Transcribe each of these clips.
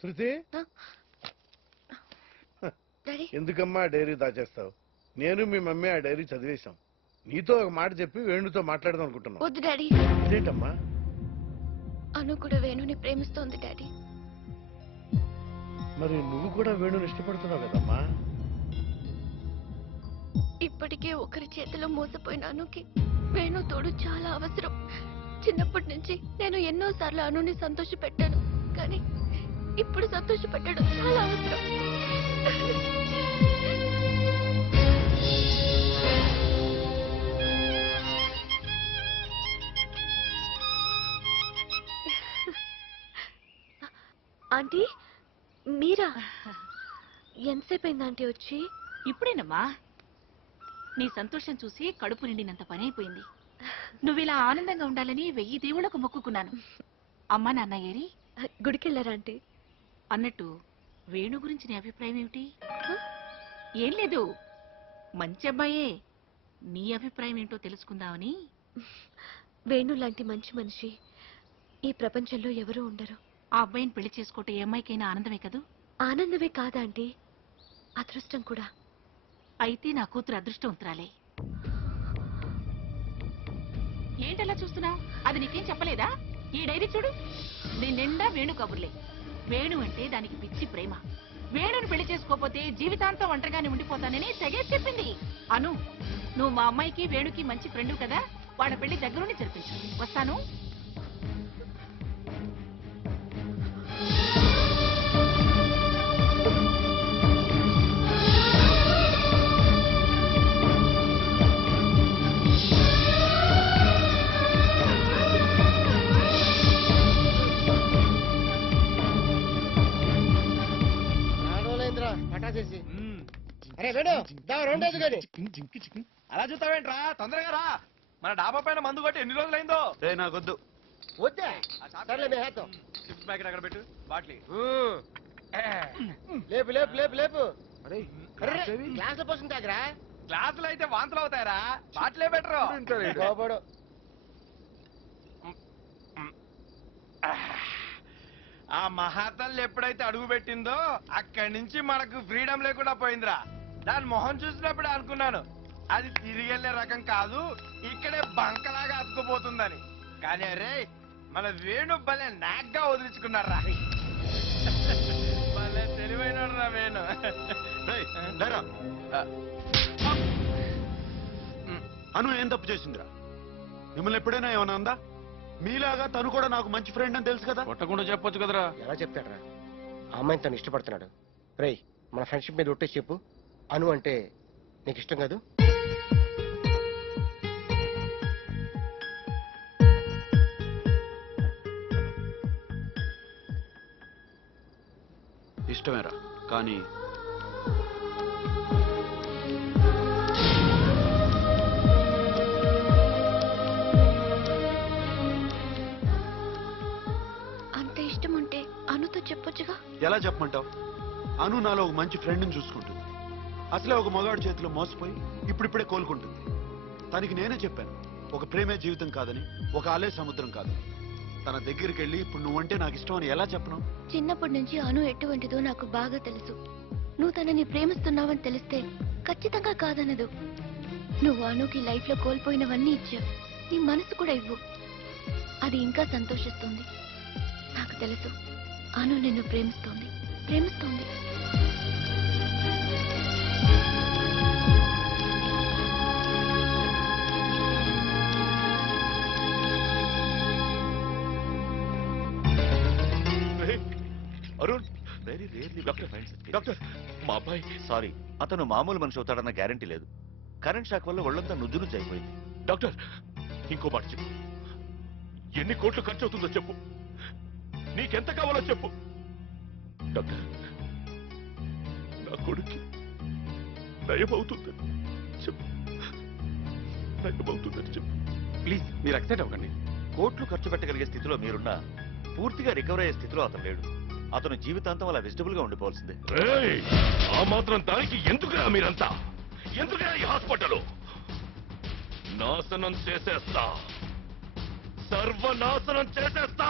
శృతి ఎందుకమ్మా డైరీ దాచేస్తావు? నేను మీ మమ్మీ ఆ డైరీ చదివేశాం. నీతో ఒక మాట చెప్పి వేణుతో మాట్లాడదాం అనుకుంటున్నాను. వద్దు డాడీ. అదేంటమ్మా? అను కూడా వేణుని ప్రేమిస్తోంది డాడీ. మరి నువ్వు కూడా వేణుని ఇష్టపడుతున్నావు కదమ్మా? ఇప్పటికే ఒకరి చేతిలో మోసపోయిన అనుకి వేణు తోడు చాలా అవసరం. చిన్నప్పటి నుంచి నేను ఎన్నోసార్లు అనుని సంతోష పెట్టాను, కానీ ఇప్పుడు సంతోష పెట్టడం చాలా అవసరం. ఆంటీ మీరా? ఎంతసేపు అయింది ఆంటీ వచ్చి? ఇప్పుడేనమ్మా. నీ సంతోషం చూసి కడుపు నిండినంత పని అయిపోయింది. నువ్విలా ఆనందంగా ఉండాలని 1000 దేవుళ్లకు మొక్కుకున్నాను. అమ్మా నాన్న ఏరి గుడికెళ్ళారా ఆంటీ? అన్నట్టు వేణు గురించి నీ అభిప్రాయం ఏమిటి? ఏం లేదు, మంచి అబ్బాయే. నీ అభిప్రాయం ఏంటో తెలుసుకుందామని. వేణు లాంటి మంచి మనిషి ఈ ప్రపంచంలో ఎవరూ ఉండరు. ఆ అబ్బాయిని పెళ్లి చేసుకోవటం ఏ అమ్మాయికైనా ఆనందమే కదూ? ఆనందమే కాదా ఆంటీ, అదృష్టం కూడా. అయితే నా కూతురు అదృష్టవంతురాలే. ఏంటలా చూస్తున్నావు? అది నీకేం చెప్పలేదా? ఈ డైరీ చూడు, నీ నిండా వేణు కబుర్లే. వేణు అంటే దానికి పిచ్చి ప్రేమ. వేణుని పెళ్లి చేసుకోపోతే జీవితాంతం ఒంటరిగానే ఉండిపోతానని తెగేసి చెప్పింది. అను, నువ్వు మా అమ్మాయికి వేణుకి మంచి ఫ్రెండు కదా, వాళ్ళ పెళ్లి దగ్గరుండి జరిపించు. వస్తాను. అలా చూస్తావేంట్రా? తొందరగా రా. మన డాబా పైన మందు కొట్టి ఎన్ని రోజులైందో? నాకొద్దు. చిప్స్ ప్యాకెట్ అక్కడ పెట్టు. బాట్లీ లేపు లేపు లేపు లేపు. గ్లాసులు పోసిన దగ్గర గ్లాసులు అయితే వాంతులు అవుతాయరా, బాట్లే బెటరు. ఆ మహాతల్లి ఎప్పుడైతే అడుగు పెట్టిందో అక్కడి నుంచి మనకు ఫ్రీడమ్ లేకుండా పోయిందిరా. దాని మొహం చూసినప్పుడే అనుకున్నాను అది తిరిగెళ్లే రకం కాదు, ఇక్కడే బంకలాగా అతుకుపోతుందని. కానీ అరే మన వేణు భలే నాగ్గా వదిలించుకున్నారా. భలే తెలివైన రా వేణు. అను ఏం తప్పు చేసిందిరా? మిమ్మల్ని ఎప్పుడైనా ఏమన్నా అందా? మీలాగా తను కూడా నాకు మంచి ఫ్రెండ్ అని తెలుసు కదా. కొట్టకుండా చెప్పొచ్చు కదరా. ఎలా చెప్తాడరా? ఆ అమ్మాయిని తను ఇష్టపడుతున్నాడు. రేయ్, మన ఫ్రెండ్షిప్ మీద ఒట్టేసి చెప్పు, అను అంటే నీకు ఇష్టం కాదు? ఇష్టమేరా, కానీ అంత ఇష్టం ఉంటే అనుతో చెప్పొచ్చుగా. ఎలా చెప్పమంటావు? అను నాలో ఒక మంచి ఫ్రెండ్ని చూసుకుంటుంది. అసలే ఒక మగాడు చేతిలో మోసపోయి ఇప్పుడిప్పుడే కోలుకుంటుంది. తనకి నేనే చెప్పాను, ఒక ప్రేమే జీవితం కాదని, ఒక ఆలే సముద్రం కాదని. తన దగ్గరికి వెళ్ళి ఇప్పుడు నువ్వంటే నాకు ఇష్టం అని ఎలా చెప్పను? చిన్నప్పటి నుంచి అను ఎటువంటిదో నాకు బాగా తెలుసు. నువ్వు తనని ప్రేమిస్తున్నావని తెలిస్తే ఖచ్చితంగా కాదనదు. నువ్వు అనుకి లైఫ్ లో కోల్పోయినవన్నీ ఇచ్చావు, నీ మనసు కూడా ఇవ్వు. అది ఇంకా సంతోషిస్తుంది. నాకు తెలుసు అను నిన్ను ప్రేమిస్తోంది, ప్రేమిస్తోంది. అరుణ్, వెరీ రేర్లీ డాక్టర్, మా అబ్బాయి సారీ, అతను మామూలు మనిషి అవుతాడన్న గ్యారంటీ లేదు. కరెంట్ షాక్ వల్ల ఒళ్ళంతా నుజ్జు నుజ్జు అయిపోయింది. డాక్టర్, ఇంకో మాట చెప్పు. ఎన్ని కోట్లు ఖర్చు అవుతుందో చెప్పు. నీకెంత కావాలో చెప్పు. డాక్టర్, నా కొడుక్కి నయమవుతుందని చెప్పు. నయమవుతుందని చెప్పు. ప్లీజ్ మీరు అక్సెప్ట్ అవ్వకండి. కోట్లు ఖర్చు పెట్టగలిగే స్థితిలో మీరున్నా పూర్తిగా రికవర్ అయ్యే స్థితిలో అతను లేడు. అతను జీవితాంతం అలా విజిటబుల్ గా ఉండిపోవాల్సిందే. ఆ మాత్రం దానికి ఎందుకురా మీరంతా? ఎందుకురా ఈ హాస్పిటల్? నాశనం చేసేస్తా. సర్వనాశనం చేసేస్తా.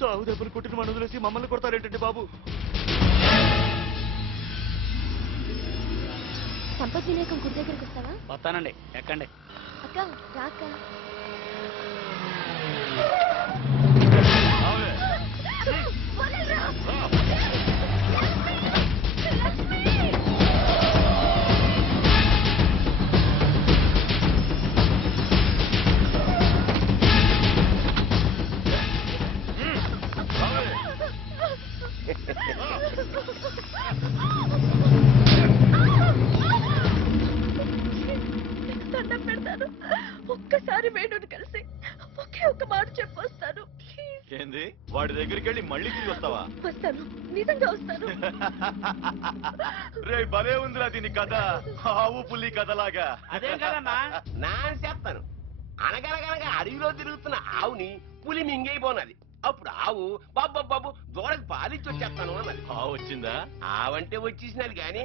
చావు దెబ్బలు కొట్టిన మన వదిలేసి మమ్మల్ని కొడతారేంటండి బాబు? సంపత్ వినాయకం గుడి దగ్గరికి వస్తావా? వస్తానండి, ఎక్కండి. అక్క రాక దండం పెడతాను. ఒక్కసారి వేణుని కలిసి ఒకే ఒక్క మాట చెప్పొస్తాను. ఏంది వాడి దగ్గరికి వెళ్ళి మళ్ళీ తిరిగి వస్తావా? వస్తాను, నిజంగా వస్తాను. రే భలే ఉందిరా దీని కథ, ఆవు పులి కథలాగా. అదేం కదన్నా, నా చెప్తాను. అనగనగనగా అడవిలో తిరుగుతున్న ఆవుని పులి మింగైపోనది. అప్పుడు ఆవు బాబు బాబు దూడకు పాలిచ్చి వచ్చేస్తాను అన్నది. వచ్చిందా? ఆవంటే వచ్చేసినది గాని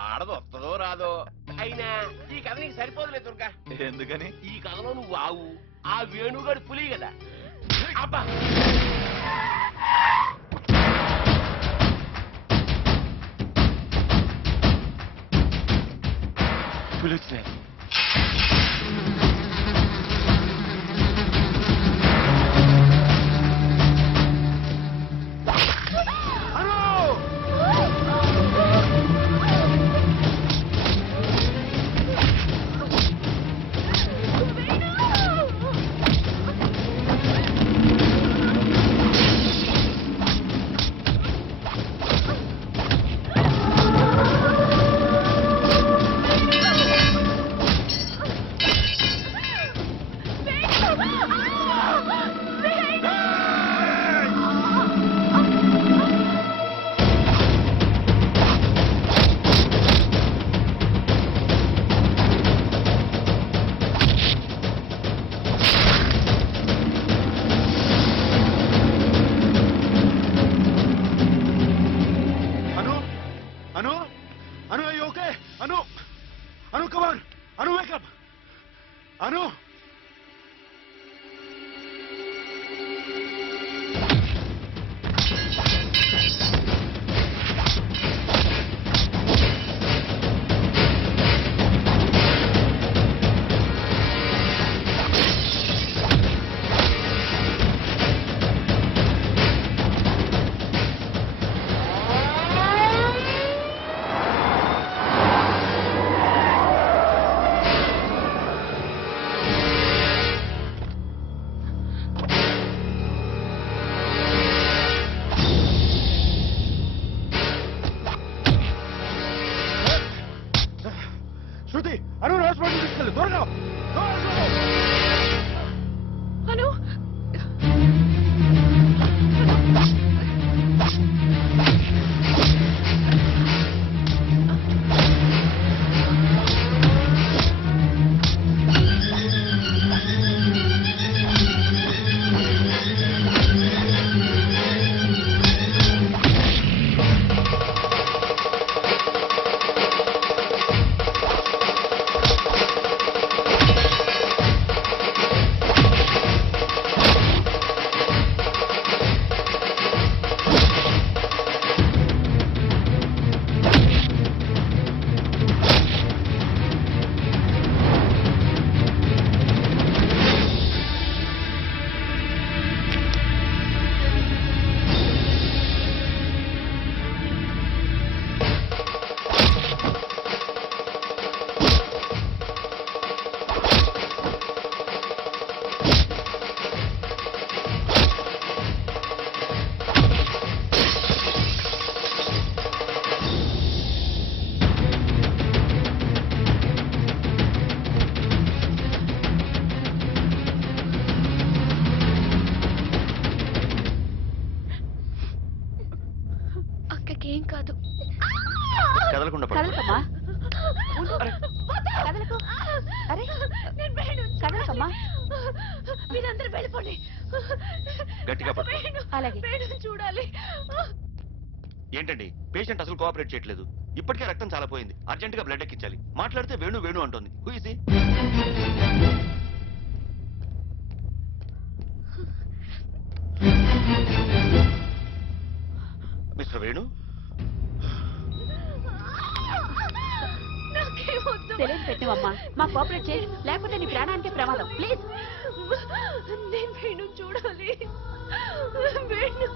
ఆడది వస్తుందో రాదో. అయినా ఈ కథ నీకు సరిపోదులే దుర్గా. ఎందుకని? ఈ కథలో నువ్వు ఆవు, ఆ వేణుగాడు పులి కదా. అబ్బా పులిస్తే శృతి, అను హాస్పిటల్ తీసుకెళ్ళి త్వరగా. అను అక్కకేం కాదు. కదలకుండా కదలకమ్మా, కదలకు. అరే కదలకమ్మా, మీరందరూ వెళ్ళిపోండి. గట్టిగా పట్టుకో. అలాగే. చూడాలి. ఏంటండి పేషెంట్ అసలు కోఆపరేట్ చేయట్లేదు. ఇప్పటికే రక్తం చాలా పోయింది, అర్జెంట్ గా బ్లడ్ ఎక్కించాలి. మాట్లాడితే వేణు వేణు అంటుంది. Who is he? Mister Venu, తెలియదు పెట్టివమ్మా, మా కోఆపరేట్ చేయి, లేకపోతే నీ ప్రాణానికి ప్రమాదం. ప్లీజ్. నేను వేణు చూడాలి. వేణు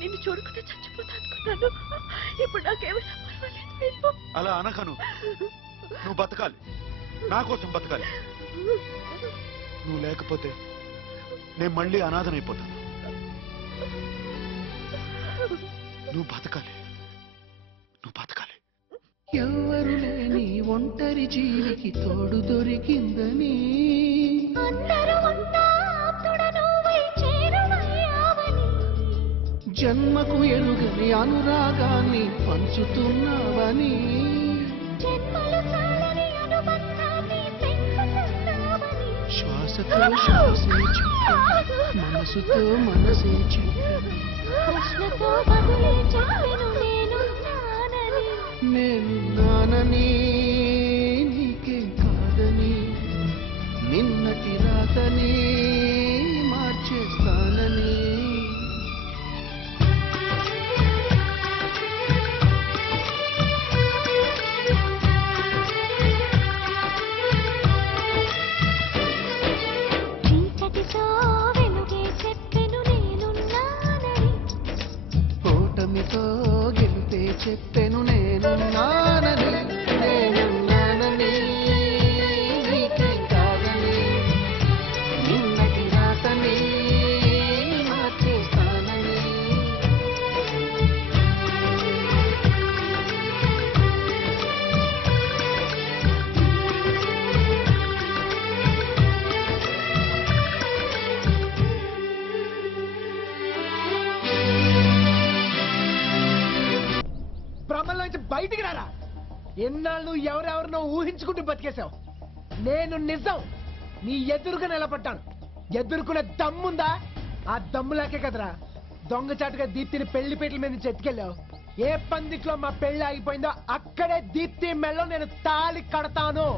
నిన్ను చూడకుండా చచ్చిపోతా అనుకున్నాను. ఇప్పుడు నాకేమైనా పర్వాలేదు. అలా అనకను. నువ్వు బతకాలి, నా కోసం బతకాలి. నువ్వు లేకపోతే నేను మళ్ళీ అనాథనైపోతాను. నువ్వు బతకాలి, నువ్వు బతకాలి. ఎవరు లేని ఒంటరి జీవికి తోడు దొరికిందని జన్మకు ఎరుగని అనురాగాన్ని పంచుతున్నావని శ్వాసతో శ్వాసే చెప్పు, మనసుతో మనసే చెప్పు. నేను నానని నీకే కాదని నిన్నటి రాతని మార్చేస్తానని ఓటమితో గెలిపే చెప్పెను నేనున్నానని, నేనున్నానని నీకేం కాదని నిన్నటి రాతని మార్చేస్తానని. భ్రమలోంచి బయటికి రారా. ఎన్నాళ్ళు ఎవరెవరినో ఊహించుకుంటూ బతికేశావు. నేను నిజం నీ ఎదురుగా నిలబడ్డాను. ఎదుర్కొనే దమ్ముందా? ఆ దమ్ములాకే కదరా దొంగచాటుగా దీప్తిని పెళ్లిపేటల మీద నుంచి ఎత్తుకెళ్ళావు. ఏ పందిట్లో మా పెళ్లి ఆగిపోయిందో అక్కడే దీప్తి మెళ్ళో నేను తాళి కడతాను.